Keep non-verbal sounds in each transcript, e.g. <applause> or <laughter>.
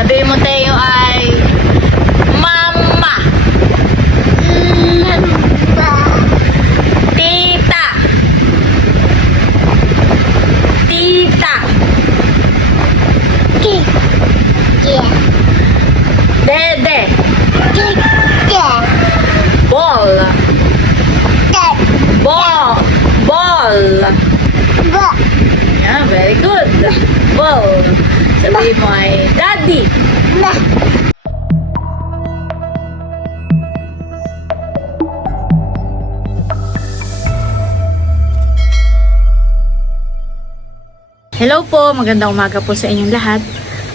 Sabi mo, Teo, Hello po, magandang umaga po sa inyong lahat.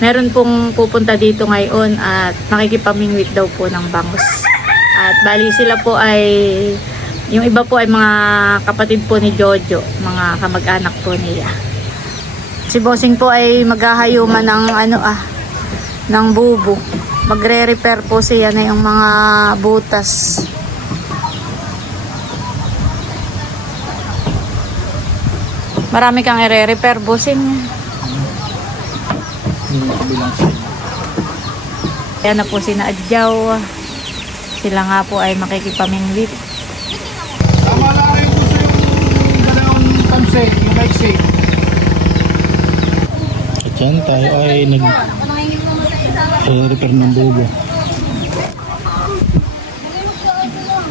Meron pong pupunta dito ngayon at makikipamingwit daw po ng bangus. At bali sila po ay, yung iba po ay mga kapatid po ni Jojo, mga kamag-anak po niya. Si Bossing po ay maghahayuman ng ano ah, ng bubo. Magre-repair po siya na yung mga butas. Marami kang i-repair, Bossing. Kaya na po si Naadyaw. Sila nga po ay makikipamingwit. Tama lang rin gusto yung dalawang kanse, yung maiksi. At yan tayo ay nag eh, repair ng bubo.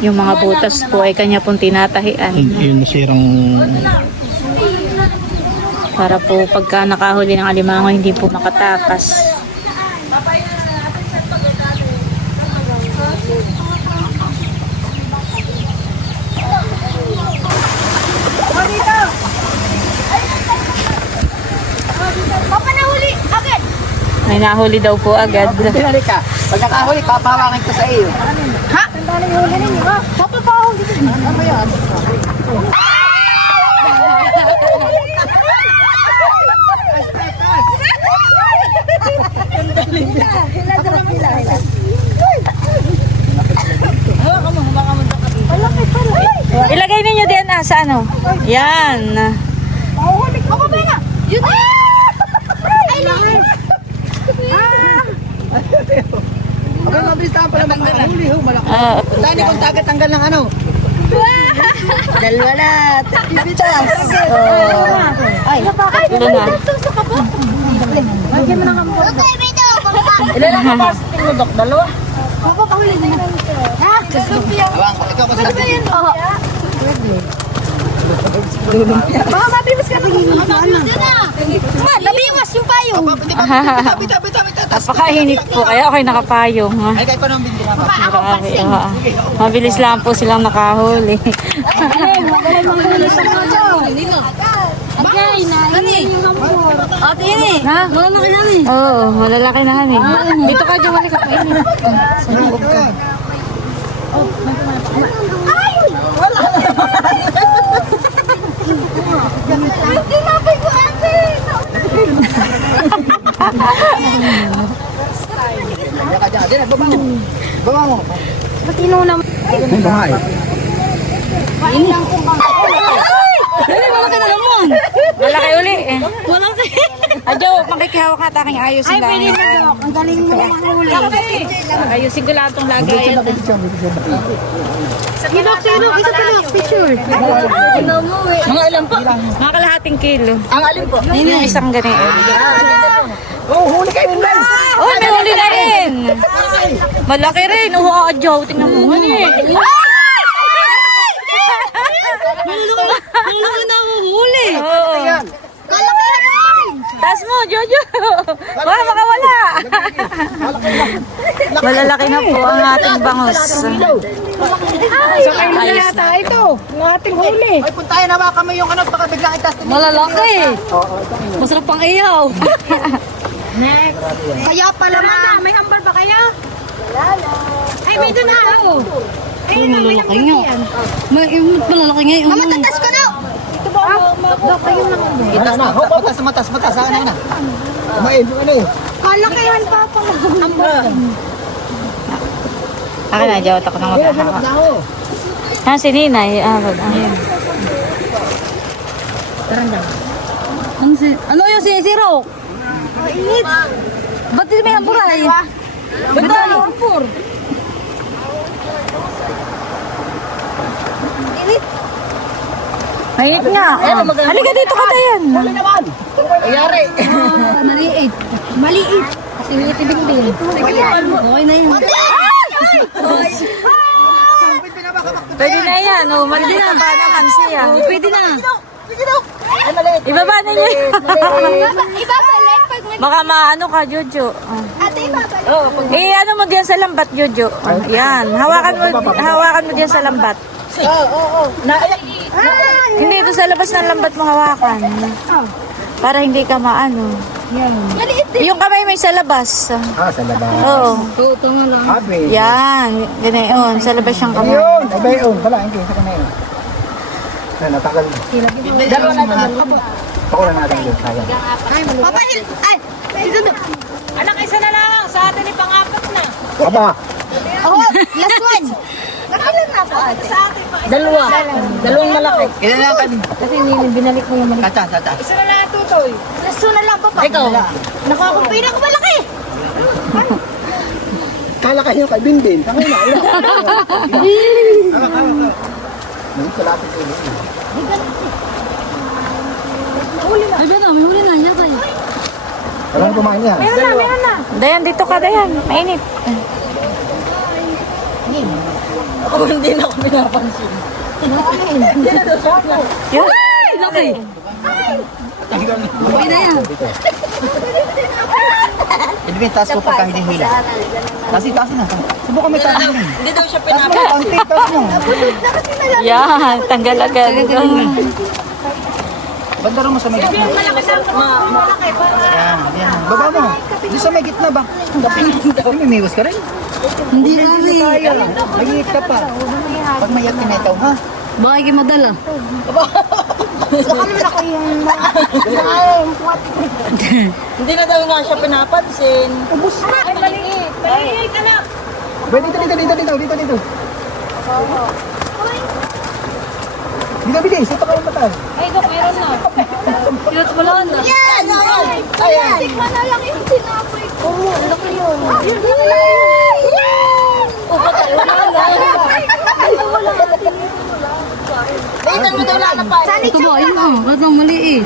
Yung mga butas po ay kanya pong tinatahian. Yung, yung nasirang Para po pagka nakahuli ng alimango hindi po makatakas. May nahuli daw po agad. Pinali ka. Pag nakahuli, papawakin ko sa iyo. Ha? Sandali huli ninyo. Papa pa huli din. Ano yan? Ilagay ninyo din ah, sa ano? Yan. Papa ba na? Yun na! Ay, lahat! Abang mabilis tayo pala makahuli ho, malaki. Ah, Tayo kung tagatanggal ng ano. Dalawa na. Ibitas. Ay, ito na. Tuso ka po. Lagyan mo ng hambog. Ilan ang capacity mo, Dok? Dalawa? Papa, pahuli din. Ha? Abang, ikaw pa sa atin. Oo. Baka mabibis ka na. Ma, nabiwas yung payo. Bita, bita, bita, bita. Tas- Napakainit po kaya ako'y nakapayong. ah. Ay, kayo pa naman bindi ah. Mabilis lang po silang nakahuli. Agay, nainin yung hambog. Ate eh. Ha? Malalaki yan eh. Oo, malalaki na eh. Dito ka, Jumali ka po. Init. Ay! Wala Ay, tinapay ko ate! Ka baba mo. Baba mo. Matino naman. Ay, bahay. Kain lang kung bang. Ay! Ay, malaki na naman. Malaki uli eh. Malaki. Adyo, makikihawak ka taking ayos Ay, sila. pwede na Dok. Ang galing mo naman huli. Ayusin ko lang itong lagayan. Sinok, sinok. Isa lang. Picture. Mga ilan po? Mga kalahating kilo. Ang alin po? Yun yung isang ganito. Oh, huli kayo lang. Oh, may huli na rin. Malaki rin. Oo, adyo. Tingnan mo. Malaki na huli. Oo. Yan. Taas mo, Jojo. Baka makawala. Malalaki na po ang ating bangus. So, kayo na yata ito. Ang ating huli. Ay, puntahan na baka may yung ano, baka biglang itas. Malalaki. Masarap pang iyaw. Kaya pala ma. May hambar ba kaya? Wala na. Ay, may doon na. Oh. Ay, malalaki nga. May malalaki nga yung Mamatatas ko na. Dok, kayo na. Itas na. Matas, matas, matas. Saan na na? Kumain, ano eh. Kalakihan pa pala. Hambar. Akin na, Jawat ako nang magkakawa. Ha, si. Ah, wag. Ah. Ano, si, ano yung si Zero? Ba't may hambur ay? Ba't may hambur? Mainit nga. Halika dito ka tayan. Maliit. Maliit. Kasi may tibing din. Sige Okay na yun. Pwede na yan. Oh, mali na ba naman siya? Pwede na. Ibaba na niya. <laughs> Ibabalik. Baka maano ka, Jojo. Oh. Ate, ibabalik. Eh, ano mo diyan sa lambat, Jojo? Oh, yan. Hawakan mo, hawakan mo diyan sa lambat. Hindi, ito sa labas ng lambat mo hawakan. Para hindi ka maano. Maliit din. Yung kamay may sa labas. Ah, sa labas. Oo. Oo, tama lang. Happy. Yan. Ganayon. Sa labas yung kamay. Ayun, ay ba yun? Wala, hindi. Sa kanay. Ay, natagal. Dalawa na ito. Pakulan natin yun. Sayang. Papa, ay, dito na. Anak, isa na lang. Sa atin ay pang-apat na. Aba, Oh, last one. Nakailan na po ate? Sa akin pa. Dalawa. Dalawang malaki. ilan na kan? Kasi binalik mo yung malaki. Tata, tata. Isa na lang, tutoy. One na lang, Papa. Ikaw. Naku, ako pinakamalaki. Kala kayo kay Binbin. Tangay na. Naging kalapit ko yun. Ay, ba na? May huli na. Yan tayo. Alam kumain yan. Dayan, dito ka, Dayan. Mainit. Ako hindi na ako pinapansin. Yan. Laki. Okay na yan. Binbin, taas ko pagka hindi hila. Tasi, tasi na. Subukan mo taas mo. Hindi daw siya Taas mo, konti, taas mo. Yan. Tanggal agad. Banda mo sa may gitna. malaki sa malaki para Yan, yan. Baba mo. Doon sa may gitna ba? Ay, may miwas ka rin. Hindi na tayo. Mayit ka pa. Pag mayat kinetaw, ha? Baka kayo madala. Baka naman ako yung mga... Hindi na daw nga siya pinapansin. Ubus na. Ay, maliit. Maliit, anak. Pwede dito, dito, dito, dito, dito, dito. Dito, bilis. Ito kayo mata. Ay, ito, mayroon na. Cute mo lang na. Yan! Ayan! Tikman na lang yung sinapoy ko. Ano ko yun? Yun lang lang! Yan! O, patay. Wala na. Dito mo daw lalapay. Sali Ito ba? Ayun ah. Ba't lang maliit?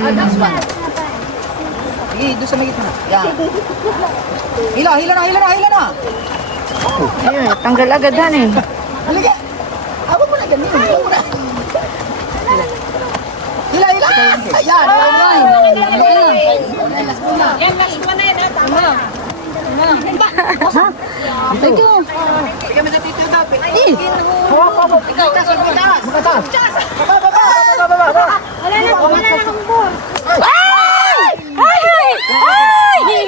Sige, doon sa may gitna. Yan. Hila, hila na, hila na, hila na. Ayun, tanggal agad han eh. Halika. Ako mo na ganyan. Ako mo na. Hila, hila. Ayan. Yan, last one na yan. ah. Tama. Ito. Makatas. Baba, baba, baba, baba, baba. Ay! Ay! Ay!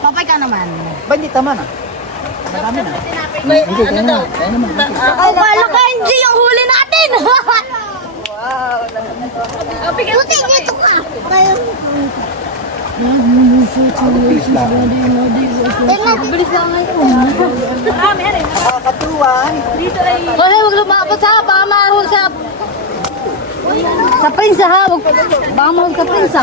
Papay ka naman. Bandit naman ah. Madami na. Ano daw? Kaya naman. Ako pala ka, hindi yung huli natin! Buti dito ka! Ngayon. Nakakatuwan. Hoy, huwag lumapot ha. Baka mahul sa... Sa prinsa ha. Huwag... Baka mahul sa prinsa.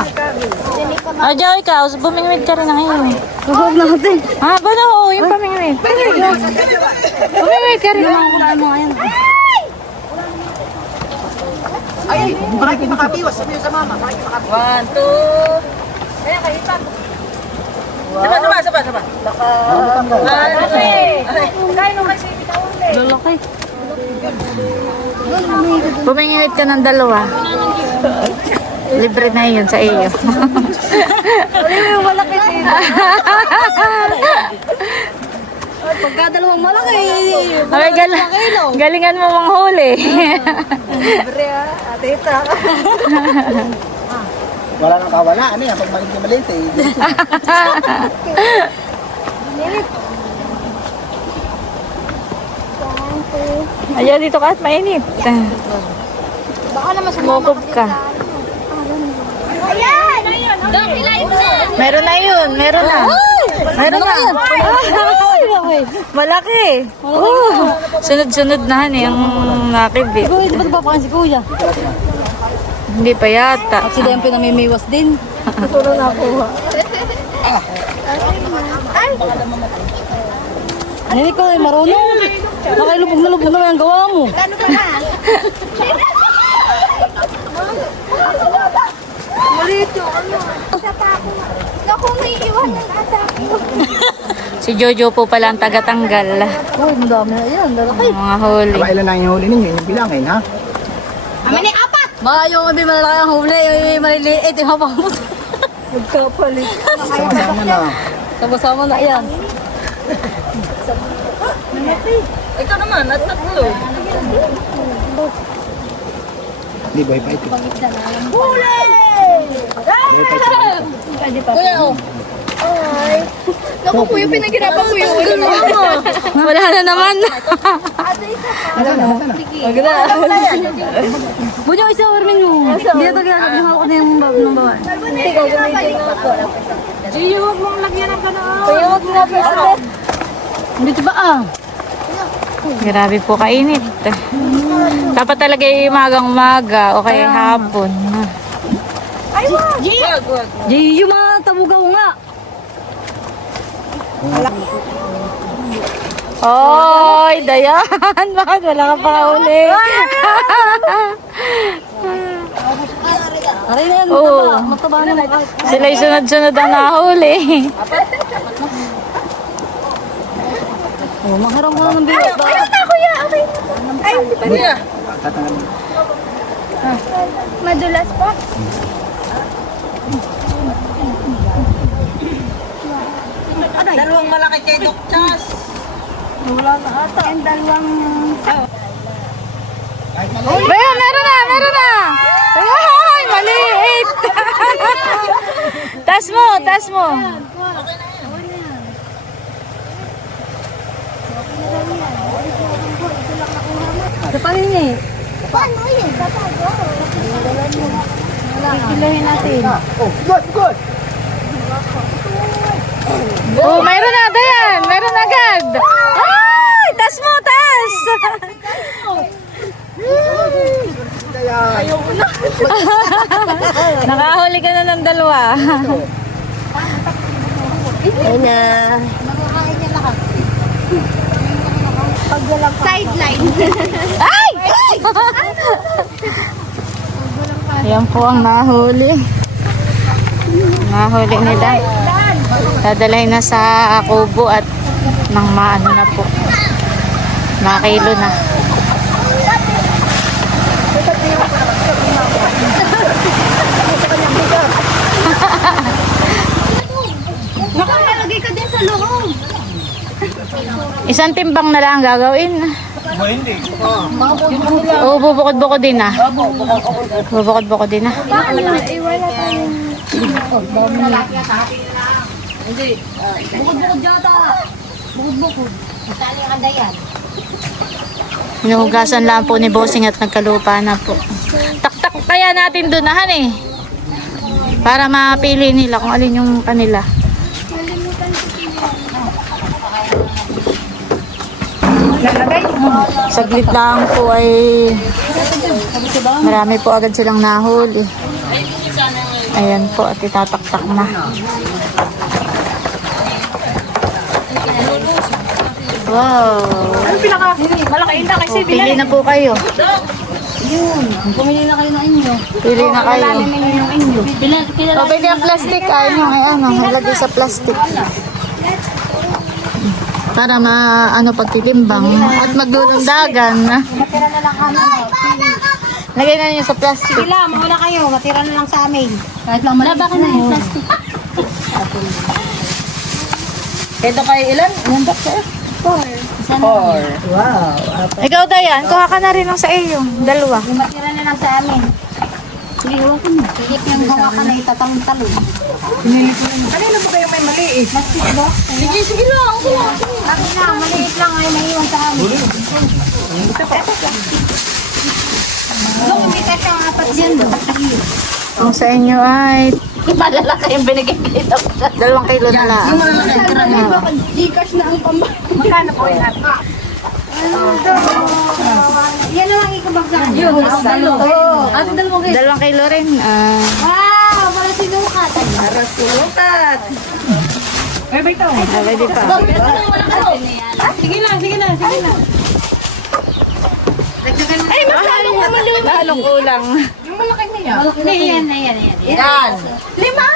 Joy, ikaw, bumingwid ka rin na ngayon. Huwag natin. Ah, ba na, oo, yung pamingwid. Bumingwid ka rin. Kulaan mo ngayon. Ay, bakit makapiwas? Sabi sa mama. Bakit makapiwas? One, two... Ayan, pa. Saba, saba, saba, saba. Lalaki. Kaya nung kasi bitawin eh. Lalaki. Bumingwid ka ng dalawa. Libre na yun sa iyo. Malaki din. Pagka dalawang malaki. Ay, gal galingan mo manghuli. Libre ha. Ate ita. <laughs> Wala nang kawala. Ano yan? Pag maliit na maliit eh. Ayaw, dito ka at mainit. Baka naman Sumukog ka. Ayan! Dakilain mo na! Meron na yun, meron na. Meron na. Ay, Malaki. Oh, sunod-sunod na han eh, ang nakibit. Kuya, di ba napapakan si kuya? Hindi pa yata. Sila yung pinamimiwas din. Puro nakuha. Ay, ikaw ay marunong. Nakailubog na lubog naman ang gawa mo. Ano ka na? <laughs> Maliit yung ano. Isa pa ako. Naku, may iwan ng ata ko. <laughs> Si Jojo po pala ang tagatanggal Uy, madami na yan. Lalaki. ng mga huli. Aba, ilan na yung huli ninyo? Yung bilangin, ha? Ama ni apat! Ba, yung may malalaki ang huli, yung maliliit, yung habang mo. Magkapalit. Sama-sama na. Sama-sama na yan. Ikaw naman, at tatlo. Hindi, buhay pa ito. Huli! Ito. Kuya, oh. Ay. Naku po, yung pinaghirapan ko yung ano. Wala na naman. Ate, isa pa. Nasaan na? Na? Wag na. Bunyo, isa ormin mo. Hindi ito kaya nakuha ko na yung bab ng. Ikaw, gumagay ko. Kuya, wag mo nga pala. Dito ba ah? Grabe po kainit. Dapat talaga yung umagang umaga o kaya hapon. Ay, wag! Wag, wag. Di, yung mga tabugaw nga. Hoy, Dayan! <laughs> Bakit wala ka pa uli? Aray na yan, Oo. mataba. Mataba na lang. Sila'y sunod-sunod ang nahuli. Oh, mangharang mo ng bigat. Ayun na, kuya! Okay. Ay, di ba? Pa. Dalawang malaki kay Doc Chas. Wala na ata. Ang dalawang... Meron, meron na, meron na! Ay, maliit! <laughs> tas mo, tas mo. Sa panini. Paano yun? Tatago. Kikilohin natin. Oh, good, good! Oh, meron na, Dayan! Meron agad! Ay, tas mo, tas! <laughs> Nakahuli ka na ng dalawa. Ayun na. Sideline. Ay! Yan po ang nahuli. Nahuli nila. Dadalhin na sa kubo at nang maano na po. Nakilo na. <laughs> Naku, nalagay ka din sa loob. Isang timbang na lang ang gagawin. Oo, bubukod-bukod din ah. Bubukod-bukod din ah. Paano? Eh, wala tayong... Bukod-bukod yata. Bukod-bukod. Hinuhugasan lang po ni Bossing at nagkalupa na po. Taktak kaya natin dunahan eh. Para mapili nila kung alin yung kanila. Saglit lang po ay marami po agad silang nahuli. Ayan po at itataktak na. Wow. Ano pinaka? Malaki na kasi O, pili na po kayo. Yun. Pumili na kayo ng inyo. Pili na kayo. yung inyo. Pila O, pwede ang plastic. Ayun yung ay, ano, halagay sa plastic. Para ma, ano, pagtitimbang. At maglulundagan. Matira na lang kami. Lagay na niyo sa plastic. Sila, muna kayo. Matira na lang sa amin. Kahit lang malaba ka na yung plastic. Ito kay ilan? Ilan Doc Chas? Four. Ikaw, Dayan, kuha ka na rin ng sa iyo. Dalawa. Yung matira na lang sa amin. Sige, hawa ko na. Sige, yung hawa ka na itatalong-talong. Kanino ba kayo may maliit? Plastic box. Sige, sige lang. Sige lang. Akin lang, maliit lang ay naiwan sa amin. Look, may kasyang apat dyan. Ang sa inyo ay Malalaki yung binigay Chas. dalawang kilo na lang. Gcash na ang pamba. Magkano po yun? Yan na lang ikabagsakan. Yun, dalawa. Ate, dalawang kayo. Dalawang kilo rin. Ah, Wow, wala sinukat. Para sulutat. ah, ready pa. Sige lang, sige lang, sige lang. Ay, mas lalong kulang. Lalong kulang. Hindi, yan, yan, yan. Yan. Lima?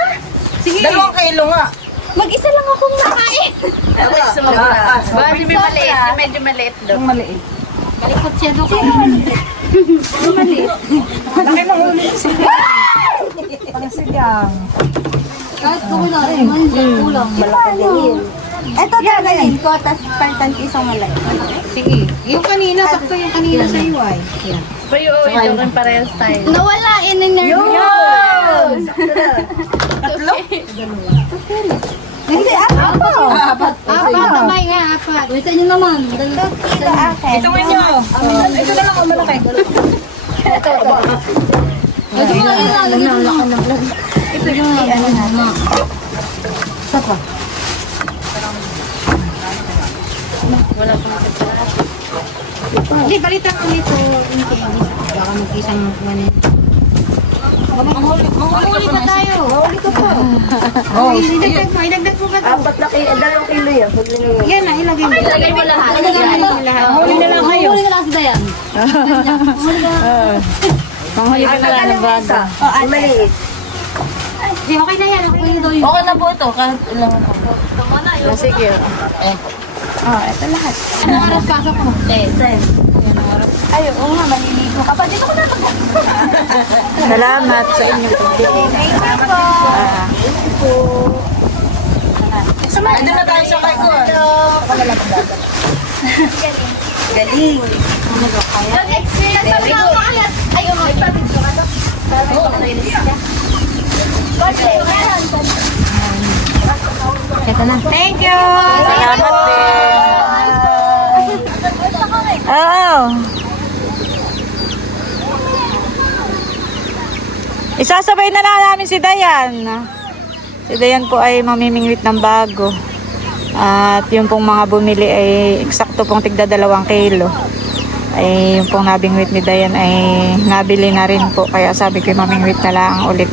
Sige. Dalawang kilo nga. Mag-isa lang akong nakain. <laughs> Ba, si may maliit. Si medyo maliit doon. maliit. Balikot siya doon kayo. Kahit kung wala, man siya kulang. Ito dadalhin ko, tapos palitan ko isang malay. Sige. Yung kanina, sakto yung kanina sa iyo ay. Bayo, ito rin parehas tayo. Nawala, in-nervous. Tatlo? Hindi, apat. Apat. Apat, kamay nga, apat. Isa niyo naman. Dalawa. Ito nga nyo. Ito na lang ang malaki. Ito nga yun, lagyan mo na. Ito yung ano na. Isa pa. Hindi, balitan ko nito. Baka mag-isang ano. Mamuli pa tayo. Mamuli ka pa. Oh. Idagdag mo, idagdag mo ka to. Apat na kilo. Dalawang kilo yan. Pag nilagay. Yan na, ilagay mo. Ilagay mo lahat. Ilagay mo lahat. Huli na lang kayo. Huli na lang si Dayan. Manghuli ka na lang ng bago. Maliit. Di, okay na yan. Okay na yun. Okay na po ito. Kahit ilang po. Ah, Sige. Anong oras pasok mo? Ten. Ay, oo nga, maliligo ka pa. Dito ko na Salamat sa inyong pagbigay. Ando na tayo sa kay ko. Galing. Very good. Ayun, may pabidyo ka to. Ito na. Thank you. Salamat din. Oo. Isasabay na lang namin si Dayan. Si Dayan po ay mamimingwit ng bago. At yung pong mga bumili ay eksakto pong tigda dalawang kilo. Ay yung pong nabingwit ni Dayan ay nabili na rin po. Kaya sabi ko mamingwit na lang ulit.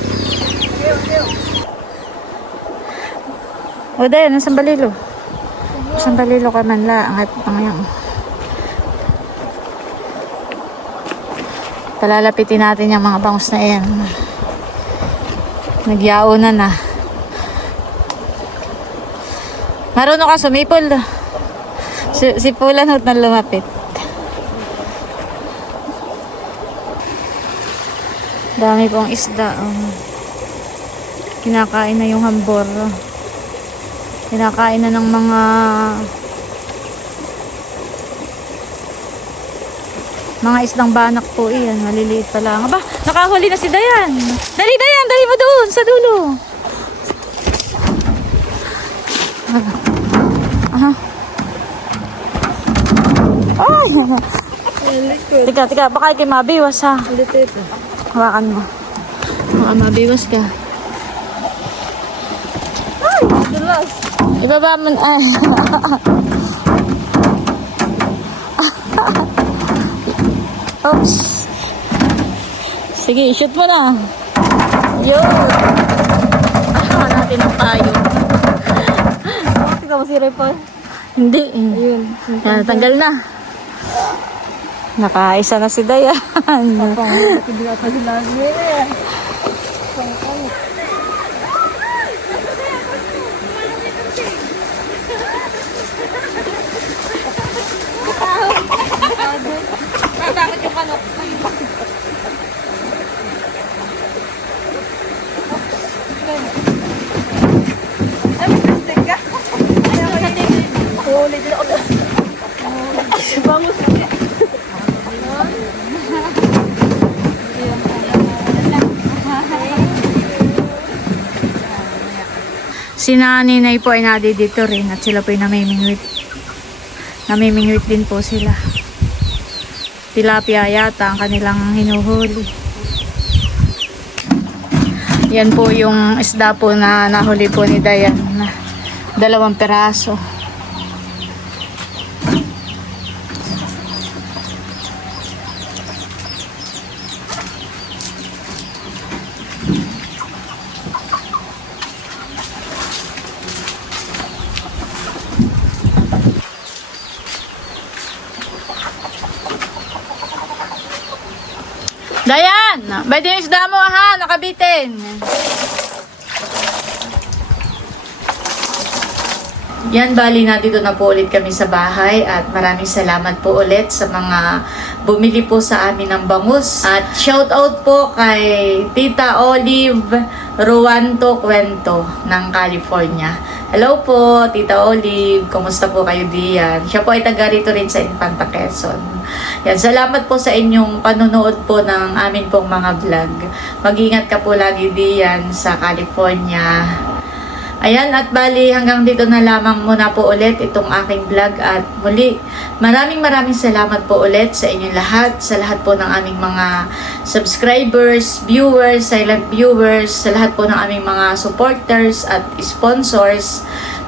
O Dayan, nasaan balilo? Nasaan balilo ka man lang at pangyang. Palalapitin natin yung mga bangus na yan. Nagyao na na. Marunong ka sumipol. Si, si Pulan hot na lumapit. Dami pong isda. oh. Kinakain na yung hambor. Kinakain na ng mga mga isdang banak po iyan. Maliliit pa lang. Aba, nakahuli na si Dayan. Dali Dayan, dali mo doon sa dulo. Aha. Ay! Tika, tika, baka kayo mabiwas ha. Hawakan mo. Baka mabiwas ka. Ay! Dulas. Ibaba mo. Ay. <laughs> Oops. Sige, shoot mo na. Yun. Aha natin ang payo. <laughs> Ikaw si Repol. Hindi. Ayun. Yan, tanggal na. Nakaisa na si Dayan. Si naninay po ay nadi dito rin at sila po ay namimingwit. Namimingwit din po sila. Tilapia yata ang kanilang hinuhuli. Yan po yung isda po na nahuli po ni Dayan. na Dalawang peraso. Dayan! Pwede yung isda mo ha, nakabitin. Yan, bali na dito na po ulit kami sa bahay at maraming salamat po ulit sa mga bumili po sa amin ng bangus. At shout out po kay Tita Olive Ruanto Cuento ng California. Hello po, Tita Olive. Kumusta po kayo diyan? Siya po ay taga rito rin sa Infanta Quezon. Yan, salamat po sa inyong panonood po ng amin pong mga vlog. Mag-ingat ka po lagi diyan sa California. Ayan at bali hanggang dito na lamang muna po ulit itong aking vlog at muli maraming maraming salamat po ulit sa inyong lahat, sa lahat po ng aming mga subscribers, viewers, silent viewers, sa lahat po ng aming mga supporters at sponsors.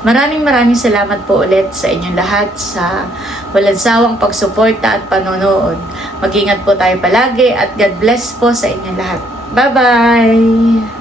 Maraming maraming salamat po ulit sa inyong lahat sa walang sawang pagsuporta at panonood. Mag-ingat po tayo palagi at God bless po sa inyong lahat. Bye-bye!